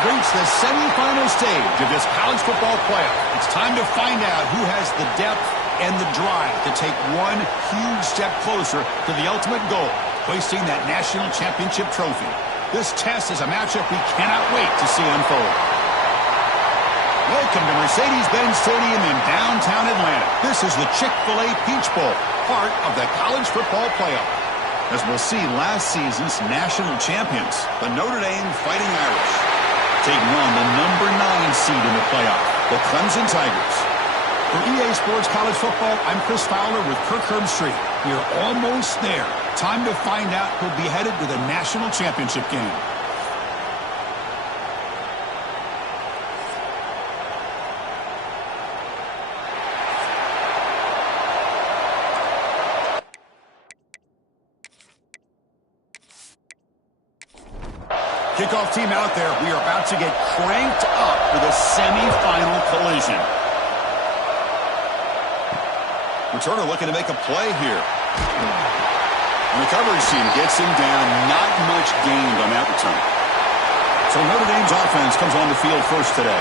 have reached the semifinal stage of this college football playoff. It's time to find out who has the depth and the drive to take one huge step closer to the ultimate goal, hoisting that national championship trophy. This test is a matchup we cannot wait to see unfold. Welcome to Mercedes-Benz Stadium in downtown Atlanta. This is the Chick-fil-A Peach Bowl, part of the college football playoff. As we'll see, last season's national champions, the Notre Dame Fighting Irish, taking on the number 9 seed in the playoff, the Clemson Tigers. For EA Sports College Football, I'm Chris Fowler with Kirk Herbstreit. We're almost there. Time to find out who'll be headed to the national championship game. Kickoff team out there. We are about to get cranked up for the semifinal collision. Returner looking to make a play here. And the coverage team gets him down. Not much gained on that return. So Notre Dame's offense comes on the field first today.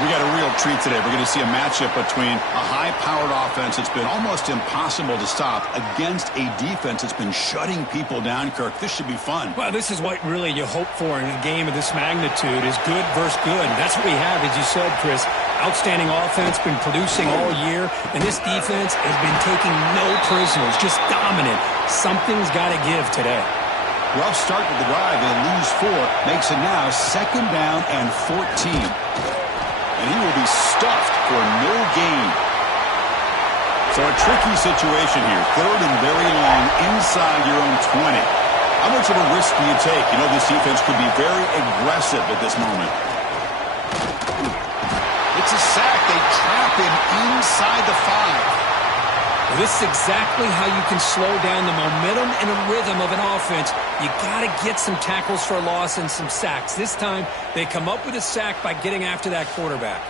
We got a real treat today. We're going to see a matchup between a high-powered offense that's been almost impossible to stop against a defense that's been shutting people down, Kirk. This should be fun. Well, this is what really you hope for in a game of this magnitude is good versus good. That's what we have, as you said, Chris. Outstanding offense, been producing all year, and this defense has been taking no prisoners, just dominant. Something's got to give today. Rough start with the drive, and lose 4. Makes it now 2nd down and 14. And he will be stuffed for no gain. So a tricky situation here. 3rd and very long inside your own 20. How much of a risk do you take? You know, this defense could be very aggressive at this moment. It's a sack. They trap him inside the 5. Well, this is exactly how you can slow down the momentum and the rhythm of an offense. You got to get some tackles for a loss and some sacks. This time, they come up with a sack by getting after that quarterback.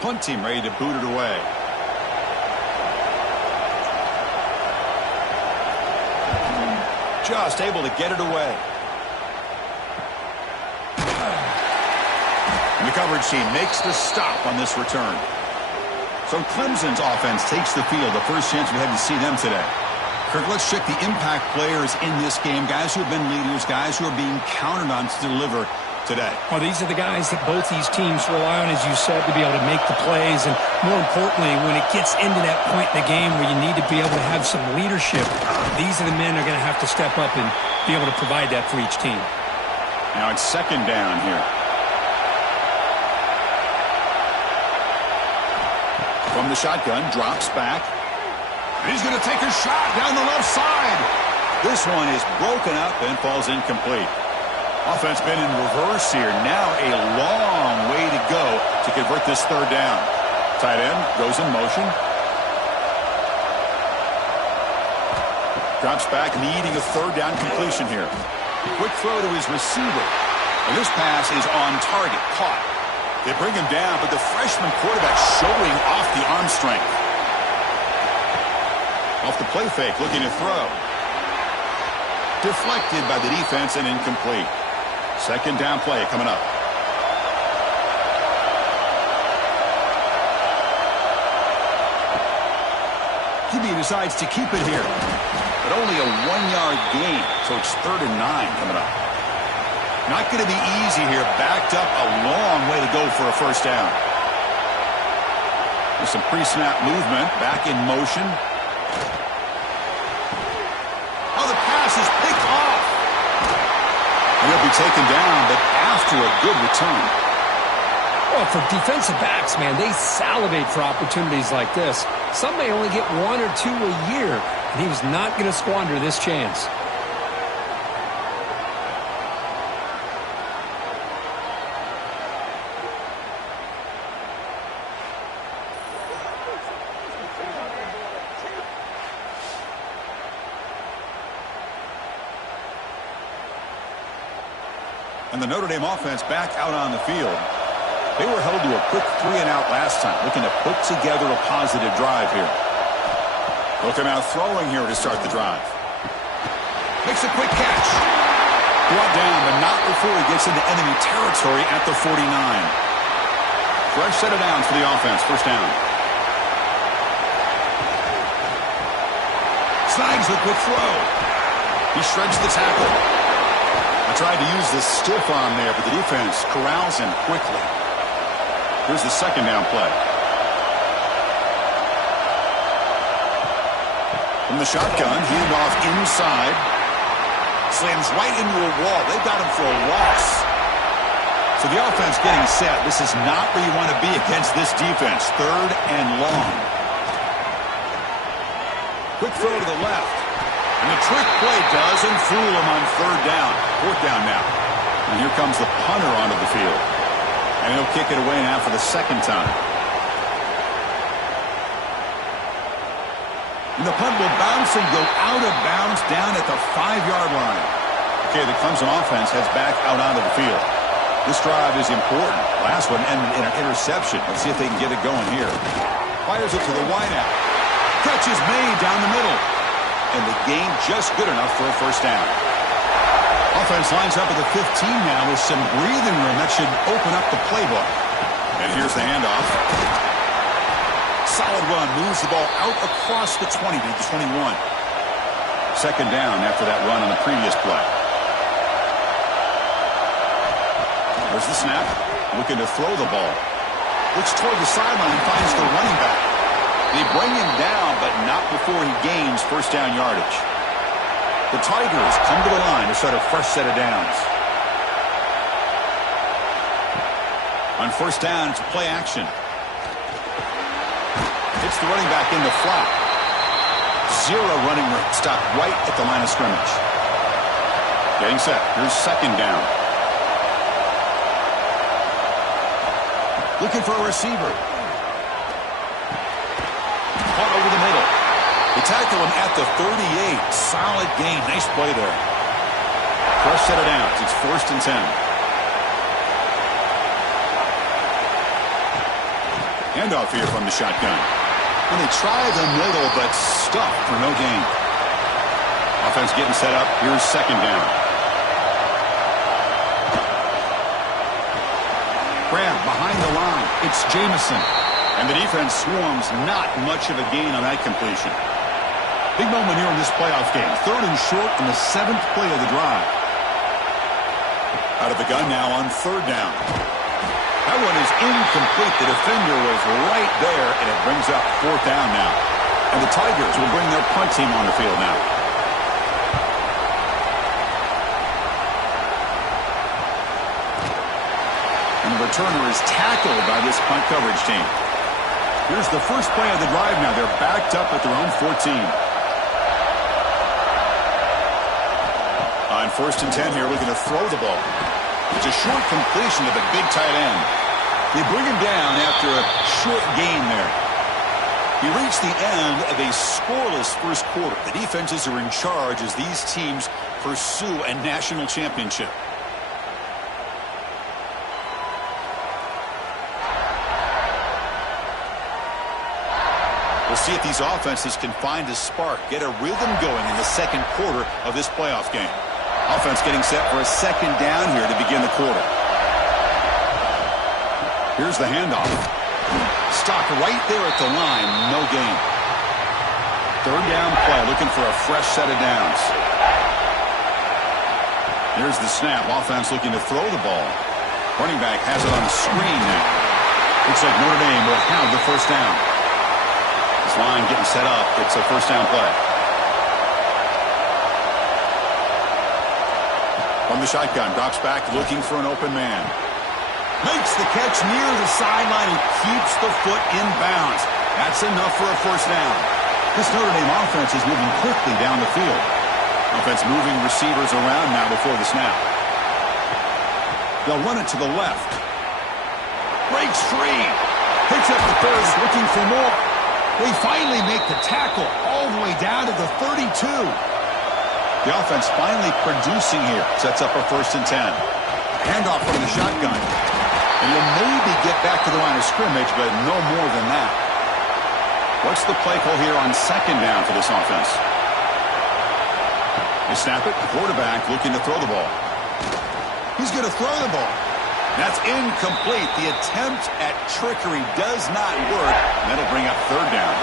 Punt team ready to boot it away. Just able to get it away. And the coverage team makes the stop on this return. So Clemson's offense takes the field. The first chance we had to see them today. Kirk, let's check the impact players in this game. Guys who have been leaders, guys who are being counted on to deliver today. Well, these are the guys that both these teams rely on, as you said, to be able to make the plays. And more importantly, when it gets into that point in the game where you need to be able to have some leadership, these are the men who are going to have to step up and be able to provide that for each team. Now it's 2nd down here. From the shotgun, drops back. And he's going to take a shot down the left side. This one is broken up and falls incomplete. Offense been in reverse here. Now a long way to go to convert this 3rd down. Tight end goes in motion. Drops back, needing a 3rd down completion here. Quick throw to his receiver. And this pass is on target. Caught. They bring him down, but the freshman quarterback showing off the arm strength. Off the play fake, looking to throw. Deflected by the defense and incomplete. 2nd down play coming up. QB decides to keep it here, but only a 1-yard gain, so it's 3rd and 9 coming up. Not going to be easy here. Backed up a long way to go for a 1st down. There's some pre-snap movement. Back in motion. Oh, the pass is picked off. And he'll be taken down, but after a good return. Well, for defensive backs, man, they salivate for opportunities like this. Some may only get 1 or 2 a year, and he was not going to squander this chance. And the Notre Dame offense back out on the field. They were held to a quick 3-and-out last time, looking to put together a positive drive here. Look him out throwing here to start the drive. Makes a quick catch. Brought down, but not before he gets into enemy territory at the 49. Fresh set of downs for the offense. First down. Snags the quick throw. He shreds the tackle. I tried to use the stiff arm there, but the defense corrals him quickly. Here's the second down play. From the shotgun, handoff inside. Slams right into a wall. They've got him for a loss. So the offense getting set. This is not where you want to be against this defense. Third and long. Quick throw to the left. And the trick play doesn't fool him on third down. Fourth down now. And here comes the punter onto the field. And he'll kick it away now for the second time. And the punt will bounce and go out of bounds down at the 5-yard line. Okay, the Clemson offense heads back out onto the field. This drive is important. Last one ended in an interception. Let's see if they can get it going here. Fires it to the wideout. Catch is made down the middle. And the gain just good enough for a first down. Offense lines up at the 15 now with some breathing room. That should open up the playbook. And here's the handoff. Solid run, moves the ball out across the 20 to the 21. Second down after that run on the previous play. There's the snap. Looking to throw the ball. Looks toward the sideline and finds the running back. They bring him down, but not before he gains first down yardage. The Tigers come to the line to start a fresh set of downs. On first down, it's play action. Hits the running back in the flat. Zero running room. Stopped right at the line of scrimmage. Getting set. Here's second down. Looking for a receiver. Caught over the middle. They tackle him at the 38. Solid gain. Nice play there. Fresh set of downs. It's first and 10. Handoff here from the shotgun. And they try the middle, but stuck for no gain. Offense getting set up. Here's second down. Grab behind the line. It's Jamison. And the defense swarms. Not much of a gain on that completion. Big moment here in this playoff game. Third and short on the 7th play of the drive. Out of the gun now on third down. That one is incomplete. The defender was right there, and it brings up fourth down now. And the Tigers will bring their punt team on the field now. And the returner is tackled by this punt coverage team. Here's the first play of the drive now. They're backed up at their own 14. On first and 10 here, looking to throw the ball. It's a short completion to the big tight end. They bring him down after a short gain there. He reached the end of a scoreless first quarter. The defenses are in charge as these teams pursue a national championship. We'll see if these offenses can find a spark, get a rhythm going in the second quarter of this playoff game. Offense getting set for a second down here to begin the quarter. Here's the handoff. Stopped right there at the line. No gain. Third down play. Looking for a fresh set of downs. Here's the snap. Offense looking to throw the ball. Running back has it on the screen now. Looks like Notre Dame will have the first down. This line getting set up. It's a first down play. From the shotgun, drops back, looking for an open man. Makes the catch near the sideline and keeps the foot in bounds. That's enough for a first down. This Notre Dame offense is moving quickly down the field. Offense moving receivers around now before the snap. They'll run it to the left. Breaks free. Picks up the third, looking for more. They finally make the tackle all the way down to the 32. The offense finally producing here. Sets up a first and 10. Handoff from the shotgun. And you'll maybe get back to the line of scrimmage, but no more than that. What's the play call here on second down for this offense? They snap it. Quarterback looking to throw the ball. He's going to throw the ball. That's incomplete. The attempt at trickery does not work. And that'll bring up third down.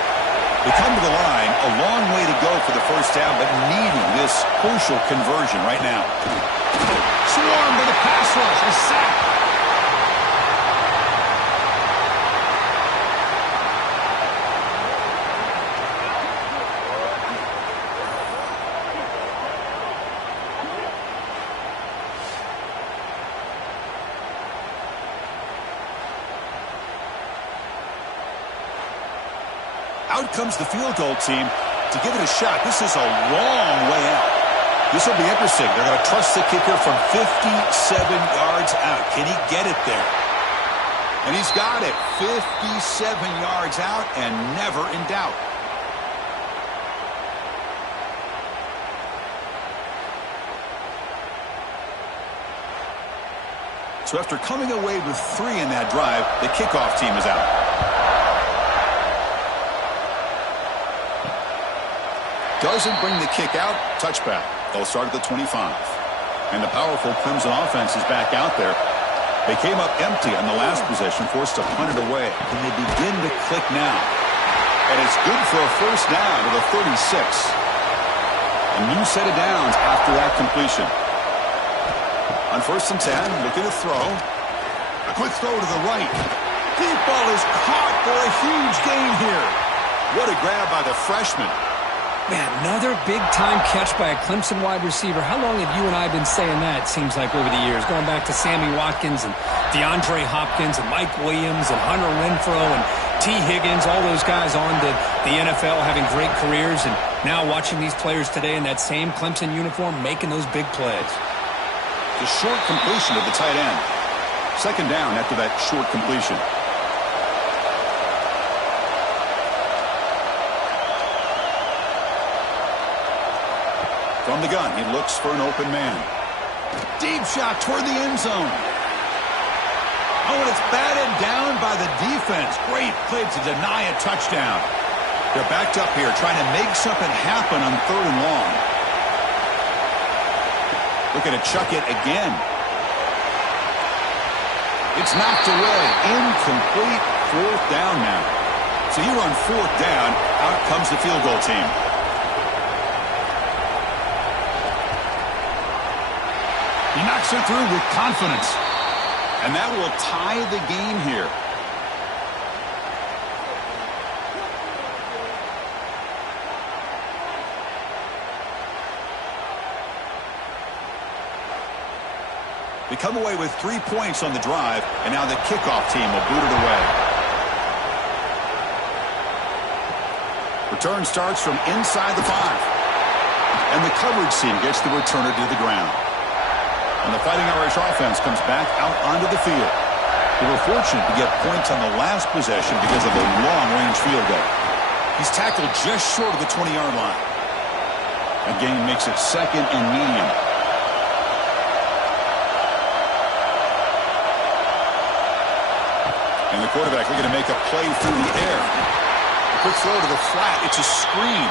They come to the line, a long way to go for the first down, but needing this crucial conversion right now. Swarmed by the pass rush. A sack. Out comes the field goal team to give it a shot. This is a long way out. This will be interesting. They're going to trust the kicker from 57 yards out. Can he get it there? And he's got it. 57 yards out and never in doubt. So after coming away with 3 in that drive, the kickoff team is out. Doesn't bring the kick out. Touchback. They'll start at the 25. And the powerful Clemson offense is back out there. They came up empty on the last possession, forced to punt it away. Can they begin to click now? And it's good for a first down to the 36. A new set of downs after that completion. On 1st and 10, looking to throw. A quick throw to the right. Deep ball is caught for a huge gain here. What a grab by the freshman. Man, another big-time catch by a Clemson wide receiver. How long have you and I been saying that, it seems like, over the years? Going back to Sammy Watkins and DeAndre Hopkins and Mike Williams and Hunter Renfrow and T. Higgins, all those guys on to the NFL having great careers. And now watching these players today in that same Clemson uniform making those big plays. The short completion of the tight end. Second down after that short completion. From the gun, he looks for an open man. Deep shot toward the end zone. Oh, and it's batted down by the defense. Great play to deny a touchdown. They're backed up here trying to make something happen on 3rd and long. Looking to chuck it again. It's knocked away. Incomplete. 4th down now. So here on 4th down, out comes the field goal team. He knocks it through with confidence. And that will tie the game here. They come away with 3 points on the drive, and now the kickoff team will boot it away. Return starts from inside the 5. And the coverage team gets the returner to the ground. And the Fighting Irish offense comes back out onto the field. They were fortunate to get points on the last possession because of a long-range field goal. He's tackled just short of the 20-yard line. That gain makes it 2nd and medium. And the quarterback looking to make a play through the air. A quick throw to the flat. It's a screen.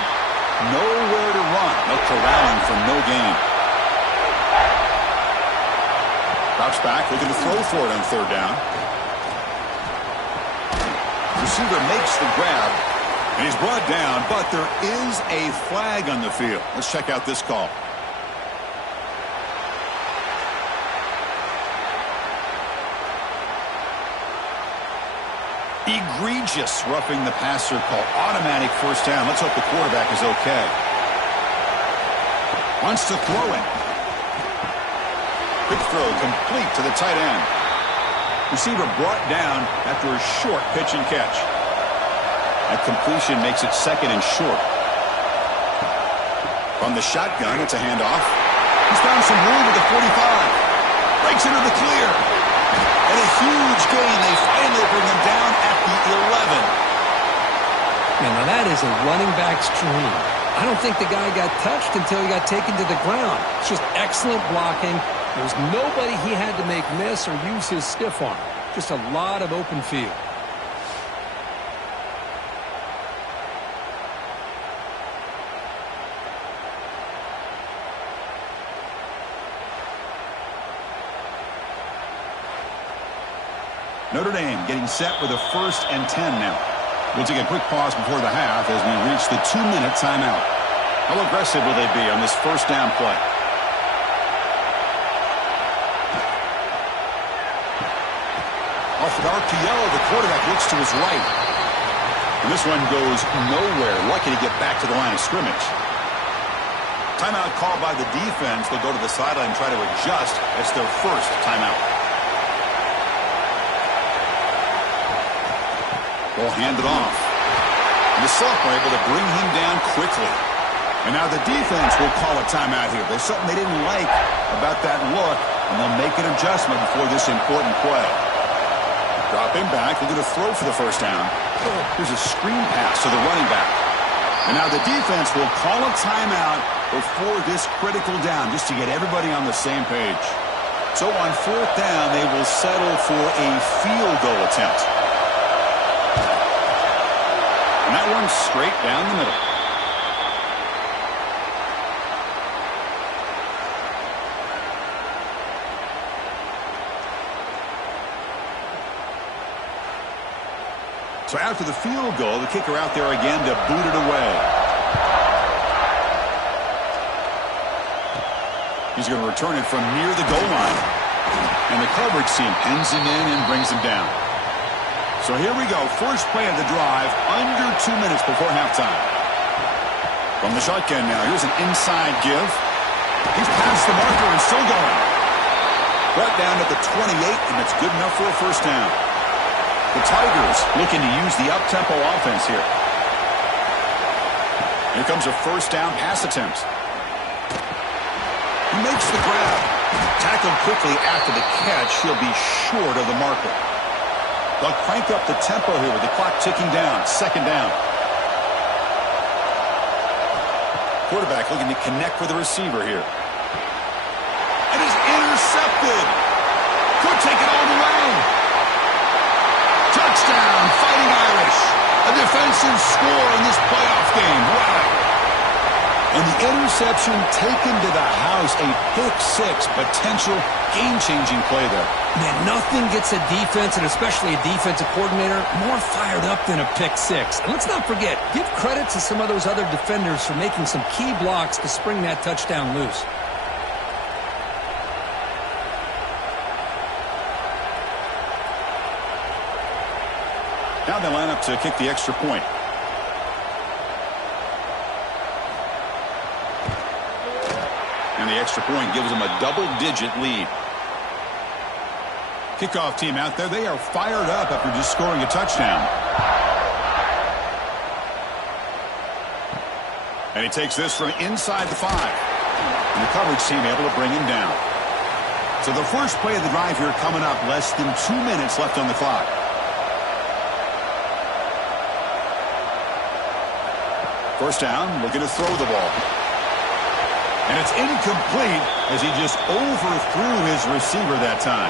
Nowhere to run. No corralling for no gain. Drops back, looking to throw for it on 3rd down. Receiver makes the grab, and he's brought down, but there is a flag on the field. Let's check out this call. Egregious roughing the passer call. Automatic first down. Let's hope the quarterback is okay. Wants to throw it. Quick throw complete to the tight end. Receiver brought down after a short pitch and catch. That completion makes it 2nd and short. From the shotgun, it's a handoff. He's found some room at the 45. Breaks into the clear. And a huge gain. They finally bring him down at the 11. Now that is a running back's dream. I don't think the guy got touched until he got taken to the ground. It's just excellent blocking. There was nobody he had to make miss or use his stiff arm. Just a lot of open field. Notre Dame getting set with a 1st and 10 now. We'll take a quick pause before the half as we reach the 2-minute timeout. How aggressive will they be on this 1st down play? Off an RPO, the quarterback looks to his right. And this one goes nowhere. Lucky to get back to the line of scrimmage. Timeout called by the defense. They'll go to the sideline and try to adjust. It's their 1st timeout. Ball handed off. And the sophomore able to bring him down quickly. And now the defense will call a timeout here. There's something they didn't like about that look, and they'll make an adjustment before this important play. Dropping back, looking to throw for the 1st down. Here's a screen pass to the running back. And now the defense will call a timeout before this critical down, just to get everybody on the same page. So on 4th down, they will settle for a field goal attempt. And that one's straight down the middle. So after the field goal, the kicker out there again to boot it away. He's going to return it from near the goal line. And the coverage team pins him in and brings him down. So here we go. First play of the drive, under 2 minutes before halftime. From the shotgun now, here's an inside give. He's past the marker and still going. Brought down at the 28, and it's good enough for a 1st down. The Tigers looking to use the up-tempo offense here. Here comes a 1st down pass attempt. He makes the grab. Tackled quickly after the catch. He'll be short of the marker. They'll crank up the tempo here with the clock ticking down. 2nd down. Quarterback looking to connect with the receiver here. It is intercepted. Could take it all the way. Touchdown, Fighting Irish. A defensive score in this playoff game. Wow. And the interception taken to the house. A pick-6 potential game-changing play there. Man, nothing gets a defense, and especially a defensive coordinator, more fired up than a pick-6. And let's not forget, give credit to some of those other defenders for making some key blocks to spring that touchdown loose. Now they line up to kick the extra point. And the extra point gives them a double-digit lead. Kickoff team out there, they are fired up after just scoring a touchdown. And he takes this from inside the 5. And the coverage team able to bring him down. So the first play of the drive here coming up, less than 2 minutes left on the clock. First down, looking to throw the ball. And it's incomplete as he just overthrew his receiver that time.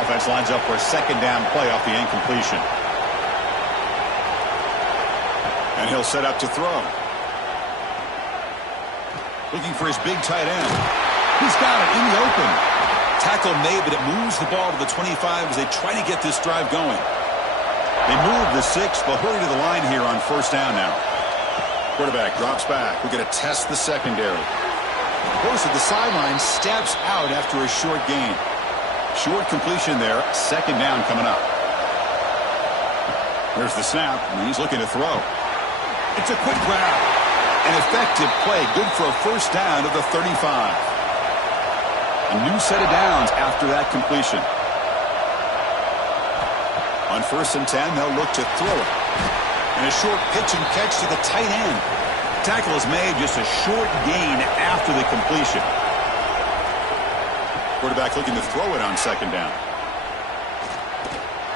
Offense lines up for a 2nd down play off the incompletion. And he'll set up to throw. Looking for his big tight end. He's got it in the open. Tackle made, but it moves the ball to the 25 as they try to get this drive going. They move the 6. They'll hurry to the line here on 1st down now. Quarterback drops back. We're going to test the secondary. Goes to the sideline, steps out after a short gain. Short completion there. 2nd down coming up. There's the snap, and he's looking to throw. It's a quick grab. An effective play. Good for a 1st down of the 35. A new set of downs after that completion. On 1st and 10, they'll look to throw it. And a short pitch and catch to the tight end. Tackle is made, just a short gain after the completion. Quarterback looking to throw it on 2nd down.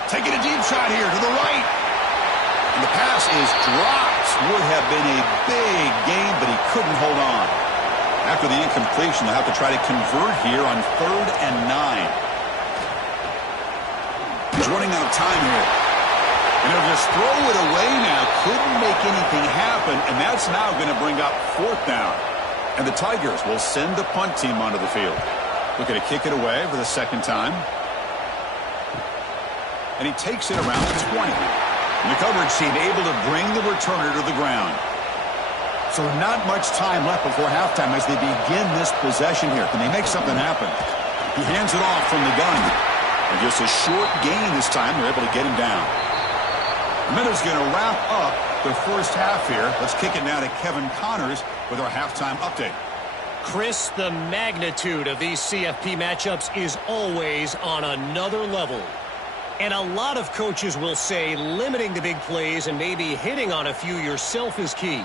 Taking a deep shot here to the right. And the pass is dropped. Would have been a big gain, but he couldn't hold on. After the incompletion, they'll have to try to convert here on 3rd and 9. He's running out of time here. And he'll just throw it away now. Couldn't make anything happen, and that's now going to bring up 4th down. And the Tigers will send the punt team onto the field. Looking to kick it away for the 2nd time. and he takes it around the 20. And the coverage team able to bring the returner to the ground. So not much time left before halftime as they begin this possession here. Can they make something happen? He hands it off from the gun. And just a short gain this time. They're able to get him down. The Minute's going to wrap up the first half here. Let's kick it now to Kevin Connors with our halftime update. Chris, the magnitude of these CFP matchups is always on another level. And a lot of coaches will say limiting the big plays and maybe hitting on a few yourself is key.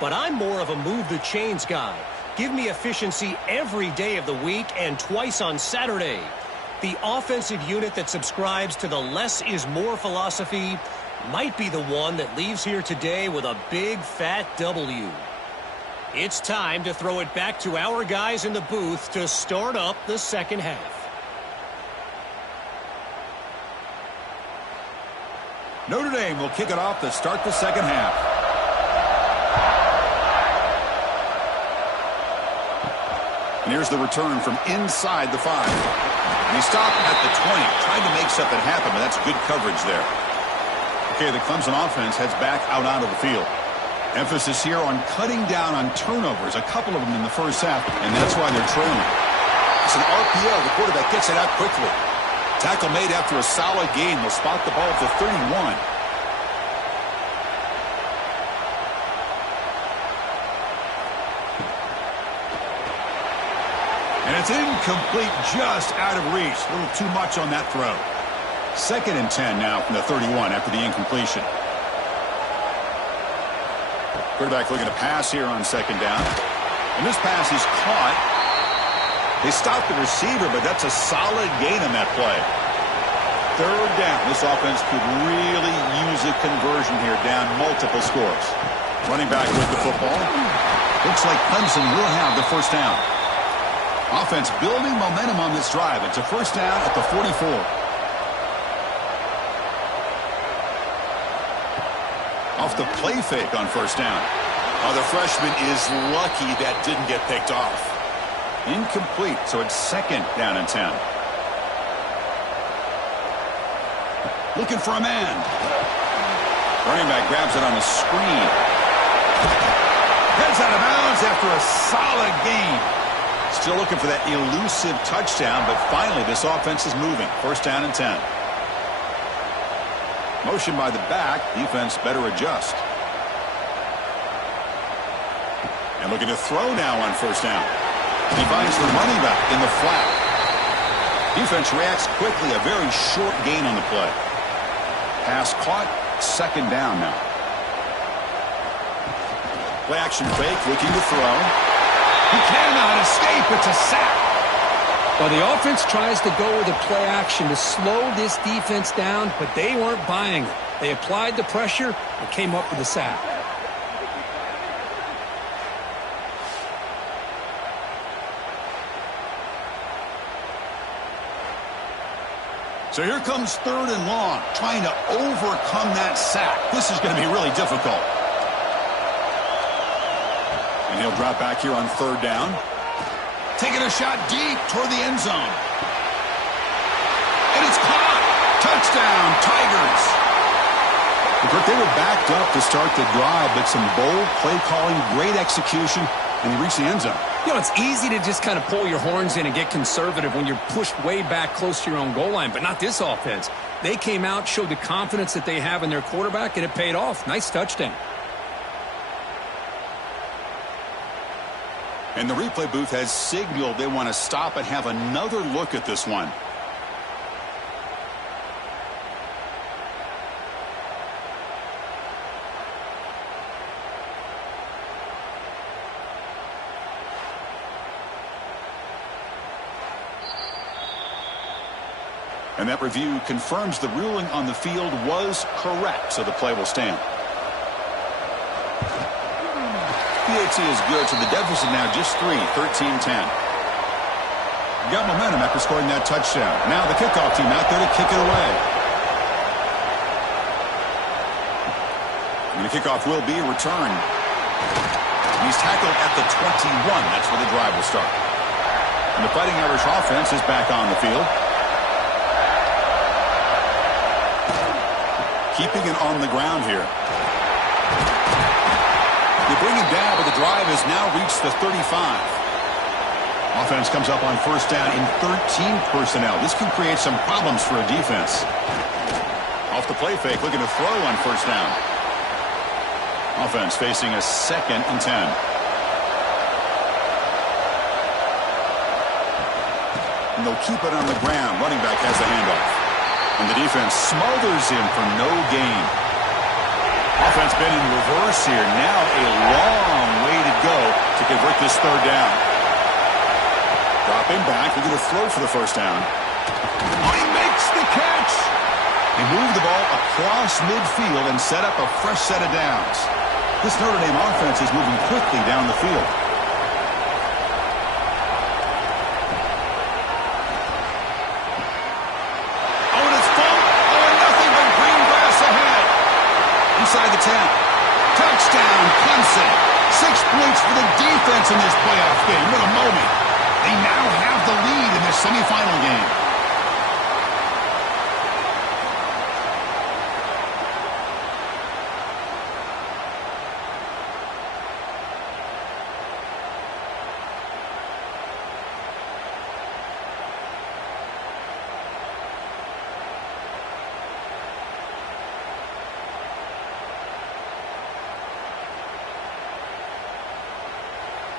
But I'm more of a move the chains guy. Give me efficiency every day of the week and twice on Saturday. The offensive unit that subscribes to the less is more philosophy might be the one that leaves here today with a big fat W. It's time to throw it back to our guys in the booth to start up the second half. Notre Dame will kick it off to start the second half. And here's the return from inside the 5. And he stopped at the 20, trying to make something happen, but that's good coverage there. Okay, the Clemson offense heads back out onto the field. Emphasis here on cutting down on turnovers, a couple of them in the first half, and that's why they're trailing. It's an RPO. The quarterback gets it out quickly. Tackle made after a solid gain. They'll spot the ball at the 31. And it's incomplete, just out of reach. A little too much on that throw. 2nd and 10 now from the 31 after the incompletion. Quarterback looking to pass here on 2nd down. And this pass is caught. They stopped the receiver, but that's a solid gain on that play. 3rd down. This offense could really use a conversion here, down multiple scores. Running back with the football. Looks like Clemson will have the first down. Offense building momentum on this drive. It's a first down at the 44. Off the play fake on first down. Oh, the freshman is lucky that didn't get picked off. Incomplete, so it's 2nd down and 10. Looking for a man. Running back grabs it on the screen. Heads out of bounds after a solid gain. Still looking for that elusive touchdown, but finally this offense is moving. First down and 10. Motion by the back. Defense better adjust. And looking to throw now on first down. He finds the running back in the flat. Defense reacts quickly. A very short gain on the play. Pass caught. 2nd down now. Play action fake. Looking to throw. He cannot escape. It's a sack. Well, the offense tries to go with a play action to slow this defense down, but they weren't buying it. They applied the pressure and came up with a sack. So here comes 3rd and long, trying to overcome that sack. This is going to be really difficult. And he'll drop back here on 3rd down. Taking a shot deep toward the end zone. And it's caught. Touchdown, Tigers. They were backed up to start the drive, but some bold play calling, great execution, and they reached the end zone. You know, it's easy to just kind of pull your horns in and get conservative when you're pushed way back close to your own goal line, but not this offense. They came out, showed the confidence that they have in their quarterback, and it paid off. Nice touchdown. And the replay booth has signaled they want to stop and have another look at this one. And that review confirms the ruling on the field was correct, so the play will stand. PAT is good, so the deficit now just 3, 13-10. Got momentum after scoring that touchdown. Now the kickoff team out there to kick it away. And the kickoff will be a return. He's tackled at the 21. That's where the drive will start. And the Fighting Irish offense is back on the field. keeping it on the ground here. They bring him down, but the drive has now reached the 35. Offense comes up on first down in 13 personnel. This can create some problems for a defense. Off the play fake, looking to throw on first down. Offense facing a 2nd and 10. And they'll keep it on the ground. Running back has the handoff. And the defense smothers him for no gain. Offense been in reverse here. Now a long way to go to convert this 3rd down. Dropping back. We're going to throw for the first down. Oh, he makes the catch. He moved the ball across midfield and set up a fresh set of downs. This Notre Dame offense is moving quickly down the field. Oh, and it's full. Oh, and nothing but green grass ahead. Inside the 10. Touchdown, Clemson. 6 points for the defense in this playoff game. What a moment. They now have the lead in this semifinal game.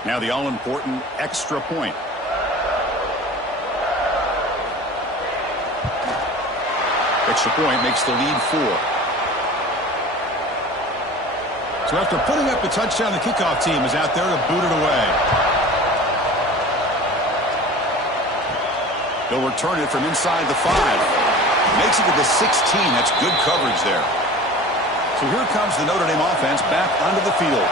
Now the all-important extra point. Extra point makes the lead 4. So after putting up the touchdown, the kickoff team is out there to boot it away. They'll return it from inside the 5. Makes it to the 16. That's good coverage there. So here comes the Notre Dame offense back onto the field.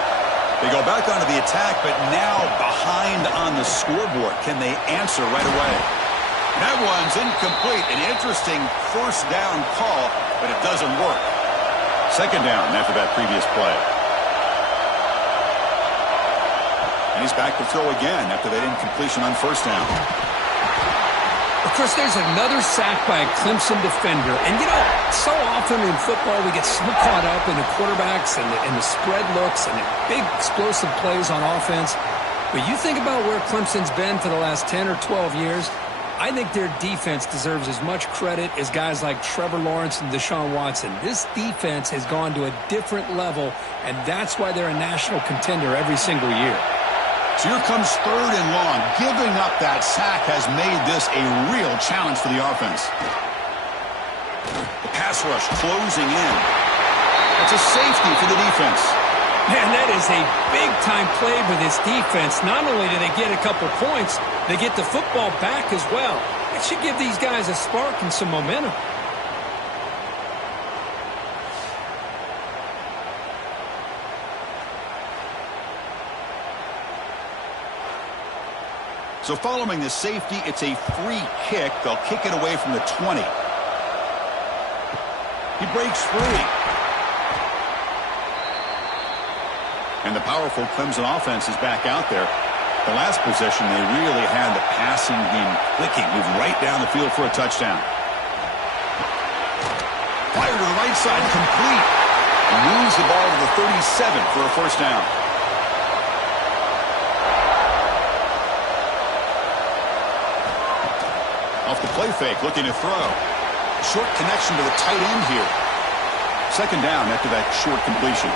They go back onto the attack, but now behind on the scoreboard. Can they answer right away? That one's incomplete. An interesting first down call, but it doesn't work. 2nd down after that previous play. And he's back to throw again after that incompletion on first down. Of course, there's another sack by a Clemson defender. And, you know, so often in football we get so caught up in the quarterbacks and the spread looks and the big explosive plays on offense. But you think about where Clemson's been for the last 10 or 12 years, I think their defense deserves as much credit as guys like Trevor Lawrence and Deshaun Watson. This defense has gone to a different level, and that's why they're a national contender every single year. So here comes 3rd and long. Giving up that sack has made this a real challenge for the offense. The pass rush closing in. That's a safety for the defense. Man, that is a big-time play for this defense. Not only do they get a couple points, they get the football back as well. It should give these guys a spark and some momentum. So following the safety, it's a free kick. They'll kick it away from the 20. He breaks free. And the powerful Clemson offense is back out there. The last possession, they really had the passing game clicking. Moved right down the field for a touchdown. Fire to the right side, complete. And moves the ball to the 37 for a first down. Off the play fake, looking to throw. Short connection to the tight end here. 2nd down after that short completion.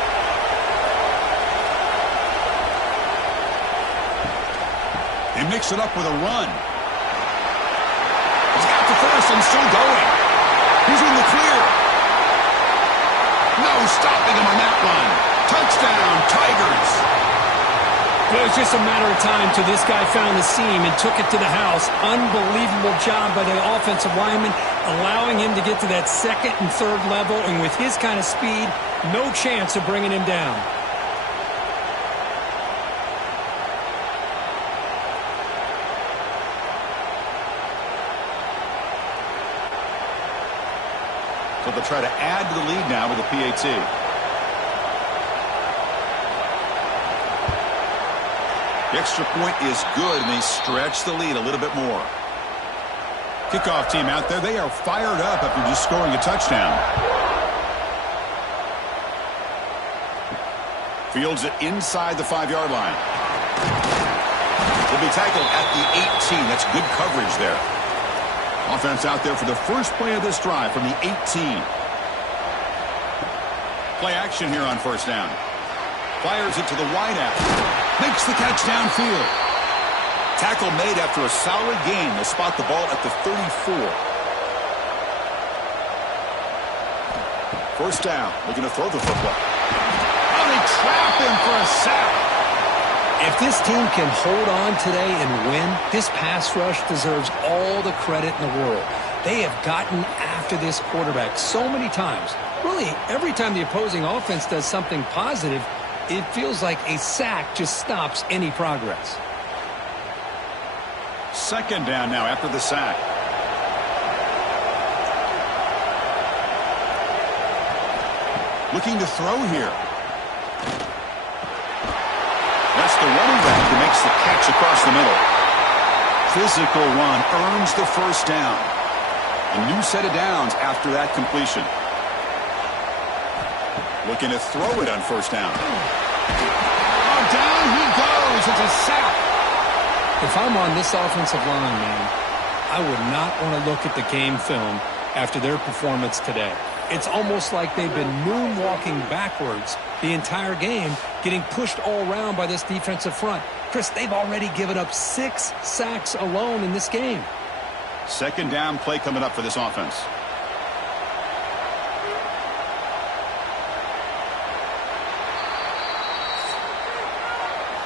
They mix it up with a run. He's got the first and still going. He's in the clear. No stopping him on that run. Touchdown, Tigers. Well, it was just a matter of time till this guy found the seam and took it to the house. Unbelievable job by the offensive lineman, allowing him to get to that 2nd and 3rd level. And with his kind of speed, no chance of bringing him down. So they'll try to add to the lead now with a PAT. The extra point is good, and they stretch the lead a little bit more. Kickoff team out there, they are fired up after just scoring a touchdown. Fields it inside the 5-yard line. Will be tackled at the 18. That's good coverage there. Offense out there for the first play of this drive from the 18. Play action here on first down. Fires it to the wideout. Makes the catch downfield. Tackle made after a solid gain. They'll spot the ball at the 34. First down. Looking to throw the football. Oh, they trap him for a sack. If this team can hold on today and win, this pass rush deserves all the credit in the world. They have gotten after this quarterback so many times. Really, every time the opposing offense does something positive, it feels like a sack just stops any progress. Second down now after the sack. Looking to throw here. That's the running back who makes the catch across the middle. Physical run earns the first down. A new set of downs after that completion. Looking to throw it on first down. Oh, down he goes. It's a sack. If I'm on this offensive line, man, I would not want to look at the game film after their performance today. It's almost like they've been moonwalking backwards the entire game, getting pushed all around by this defensive front. Chris, they've already given up 6 sacks alone in this game. Second down play coming up for this offense.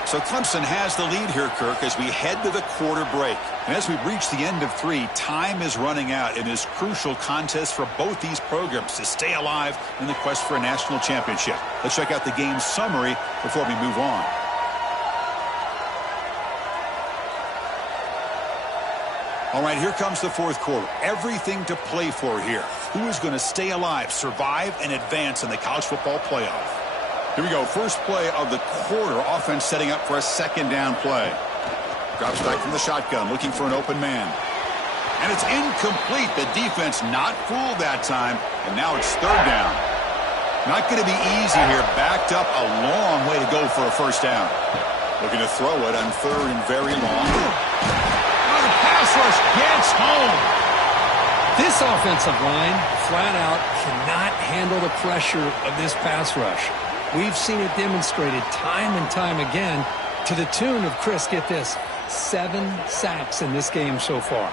So Clemson has the lead here, Kirk, as we head to the quarter break. And as we reach the end of 3, time is running out in this crucial contest for both these programs to stay alive in the quest for a national championship. Let's check out the game summary before we move on. All right, here comes the fourth quarter. Everything to play for here. Who is going to stay alive, survive, and advance in the college football playoff? Here we go. First play of the quarter. Offense setting up for a second down play. Drops back from the shotgun, looking for an open man. And it's incomplete. The defense not fooled that time. And now it's third down. Not going to be easy here. Backed up a long way to go for a first down. Looking to throw it on third and very long. Oh, the pass rush gets home. This offensive line, flat out, cannot handle the pressure of this pass rush. We've seen it demonstrated time and time again to the tune of, Chris, get this, 7 sacks in this game so far.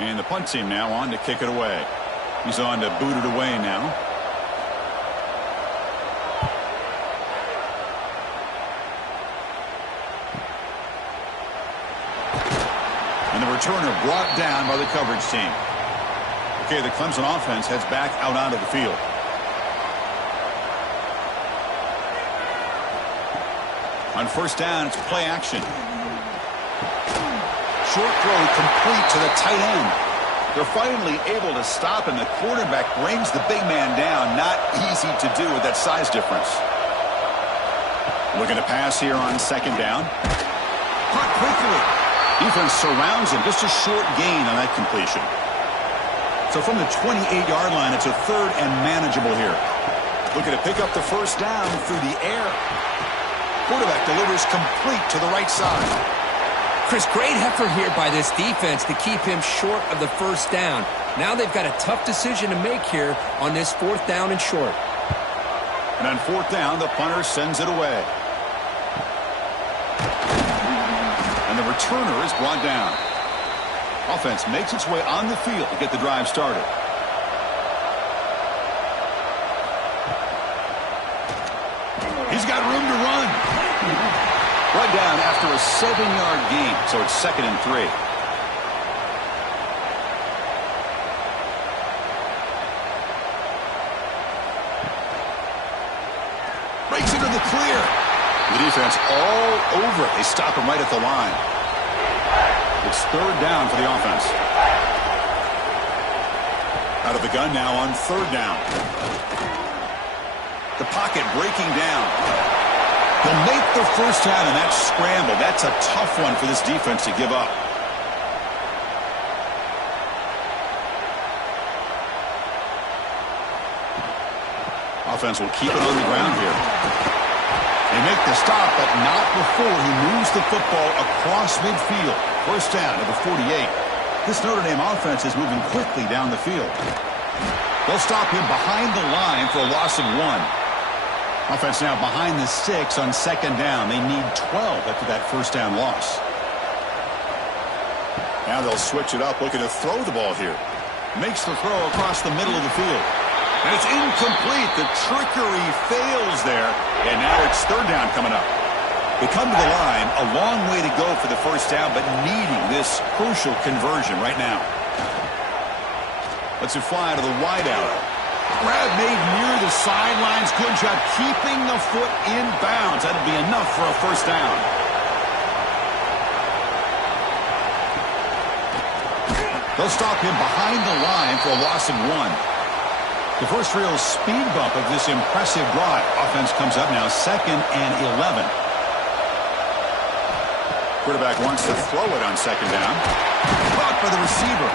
And the punt team now on to kick it away. He's on to boot it away now. And the returner brought down by the coverage team. Okay, the Clemson offense heads back out onto the field. On first down, it's play action. Short throw complete to the tight end. They're finally able to stop, and the quarterback brings the big man down. Not easy to do with that size difference. Looking to pass here on second down. Caught quickly. Defense surrounds him. Just a short gain on that completion. So from the 28-yard line, it's a third and manageable here. Looking to pick up the first down through the air. Quarterback delivers complete to the right side. Chris, great effort here by this defense to keep him short of the first down. Now they've got a tough decision to make here on this fourth down and short. And on fourth down, the punter sends it away. And the returner is brought down. Offense makes its way on the field to get the drive started. He's got room to run. Brought down after a 7-yard gain, so it's 2nd and 3. Breaks into the clear. The defense all over it. They stop him right at the line. It's third down for the offense. Out of the gun now on third down. The pocket breaking down. He'll make the first down in that scramble. That's a tough one for this defense to give up. offense will keep it on the ground here. They make the stop, but not before he moves the football across midfield. First down to the 48. This Notre Dame offense is moving quickly down the field. They'll stop him behind the line for a loss of 1. Offense now behind the 6 on second down. They need 12 after that first down loss. Now they'll switch it up, looking to throw the ball here. Makes the throw across the middle of the field. And it's incomplete. The trickery fails there. And now it's third down coming up. They come to the line, a long way to go for the first down, but needing this crucial conversion right now. Let's it fly to the wideout. Grab made near the sidelines. Good job keeping the foot in bounds. That'll be enough for a first down. They'll stop him behind the line for a loss of 1. The first real speed bump of this impressive drive. Offense comes up now 2nd and 11. Quarterback wants to throw it on second down. Caught by the receiver.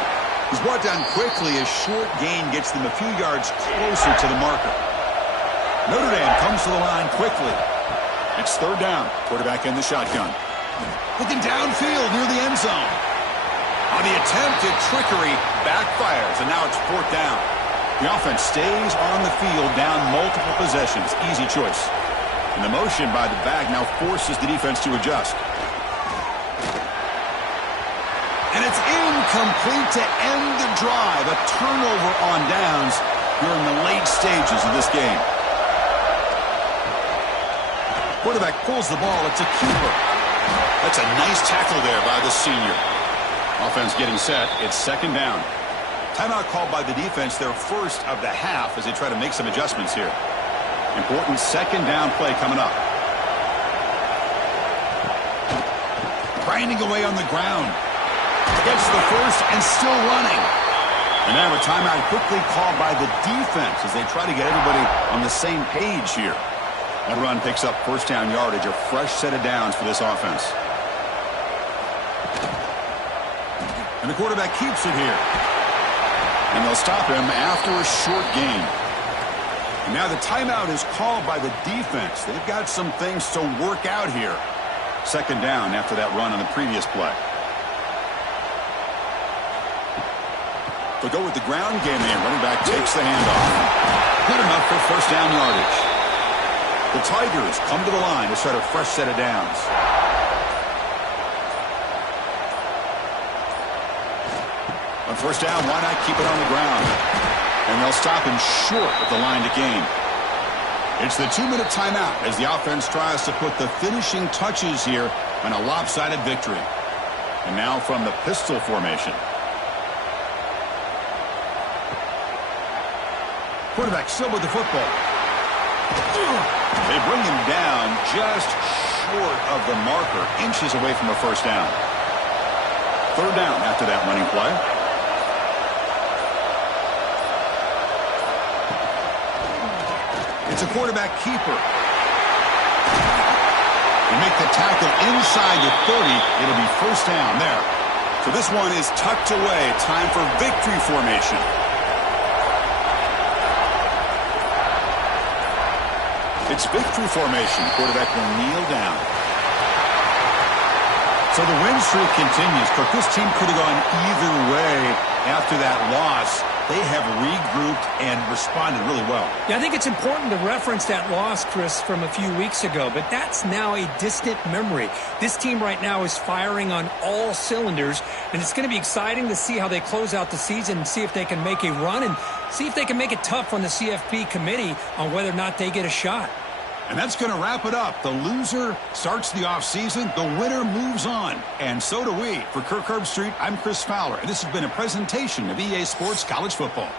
He's brought down quickly. A short gain gets them a few yards closer to the marker. Notre Dame comes to the line quickly. It's third down. Quarterback in the shotgun. Looking downfield near the end zone. On the attempted trickery, backfires, and now it's fourth down. The offense stays on the field, down multiple possessions. Easy choice. And the motion by the back now forces the defense to adjust. And it's incomplete to end the drive. A turnover on downs during the late stages of this game. Quarterback pulls the ball. It's a keeper. That's a nice tackle there by the senior. Offense getting set. It's second down. Timeout called by the defense, their first of the half, as they try to make some adjustments here. Important second down play coming up. Grinding away on the ground. Gets the first and still running. And now a timeout quickly called by the defense as they try to get everybody on the same page here. That run picks up first down yardage, a fresh set of downs for this offense. And the quarterback keeps it here. And they'll stop him after a short gain. And now the timeout is called by the defense. They've got some things to work out here. Second down after that run on the previous play. They'll go with the ground game there. Running back takes the handoff. Good enough for first down yardage. The Tigers come to the line to start a fresh set of downs. On first down, why not keep it on the ground? And they'll stop him short of the line to gain. It's the 2-minute timeout as the offense tries to put the finishing touches here on a lopsided victory. And now from the pistol formation. Quarterback still with the football. They bring him down just short of the marker, inches away from a first down. Third down after that running play. It's a quarterback keeper. They make the tackle inside the 30. It'll be first down there. So this one is tucked away. Time for victory formation. It's victory formation. Quarterback will kneel down. So the win streak continues. But this team could have gone either way after that loss. They have regrouped and responded really well. Yeah, I think it's important to reference that loss, Chris, from a few weeks ago, but that's now a distant memory. This team right now is firing on all cylinders, and it's going to be exciting to see how they close out the season and see if they can make a run and see if they can make it tough on the CFP committee on whether or not they get a shot. And that's going to wrap it up. The loser starts the offseason. The winner moves on. And so do we. For Kirk Herbstreit, I'm Chris Fowler. And this has been a presentation of EA Sports College Football.